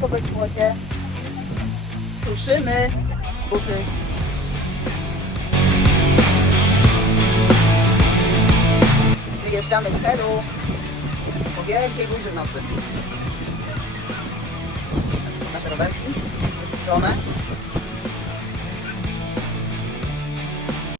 pogodziło się. Suszymy buty. Wyjeżdżamy z Helu po wielkiej burzy w nocy. Nasze rowerki wysuszone.